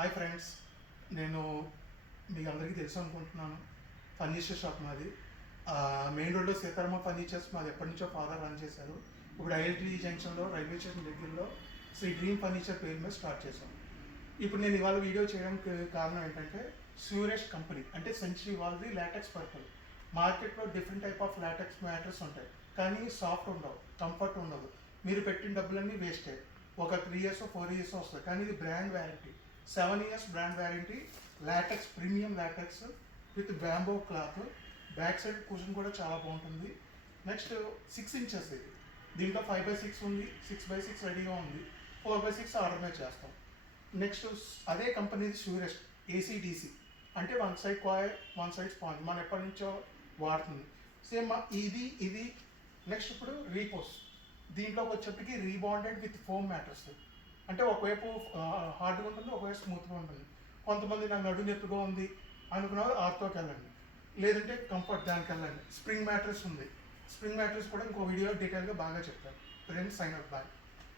Hi friends, నేను మీకు అందరికీ తెలుసు అనుకుంటున్నాను. ఫర్నిచర్ షాప్ మాది. మెయిన్ రోడ్లో సీతారామ ఫర్నిచర్స్ మాది ఎప్పటి నుంచో ఫాదర్ రన్ చేశారు. ఇప్పుడు ఐఎల్టీ జంక్షన్లో రైల్వే స్టేషన్ దగ్గరలో శ్రీ డ్రీమ్ ఫర్నిచర్ పేరు మీద స్టార్ట్ చేశాం. ఇప్పుడు నేను ఇవాళ వీడియో చేయడానికి కారణం ఏంటంటే స్యూరెస్ట్ కంపెనీ అంటే సెంచరీ వాళ్ళది లాటెక్స్ పర్పల్. మార్కెట్లో different type of LaTeX matters ఉంటాయి, కానీ సాఫ్ట్ ఉండవు, కంఫర్ట్ ఉండదు. మీరు పెట్టిన డబ్బులన్నీ వేస్టే. ఒక 3 years 4 years వస్తుంది, కానీ ఇది brand warranty. 7 years brand warranty. LaTeX, premium LaTeX with bamboo cloth. Back side cushion కూడా చాలా బాగుంటుంది. నెక్స్ట్ 6 inches ఇది. దీంట్లో 5x6 ఉంది, 6x6 రెడీగా ఉంది, 4x6 ఆర్డర్ మీద చేస్తాం. నెక్స్ట్ అదే కంపెనీది స్యూరెస్ట్ ఏసీడీసీ, అంటే 1 side కాయిల్ 1 side స్పాంజ్. మనం ఎప్పటి నుంచో వాడుతుంది సేమ్ ఇది. నెక్స్ట్ ఇప్పుడు రీపోస్. దీంట్లోకి వచ్చేప్పటికి రీబాండెడ్ విత్ ఫోమ్ మ్యాటర్స్. అంటే ఒకవైపు హార్డ్గా ఉంటుంది, ఒకవైపు స్మూత్గా ఉంటుంది. కొంతమంది నాకు నడు నొప్పిగా ఉంది అనుకున్న వాళ్ళు ఆర్తోకి వెళ్ళండి, లేదంటే కంఫర్ట్ దానికి వెళ్ళండి. స్ప్రింగ్ మ్యాట్రెస్ ఉంది. స్ప్రింగ్ మ్యాట్రెస్ కూడా ఇంకో వీడియో డీటెయిల్గా బాగా చెప్తాను. Friends, sign out. బాయ్.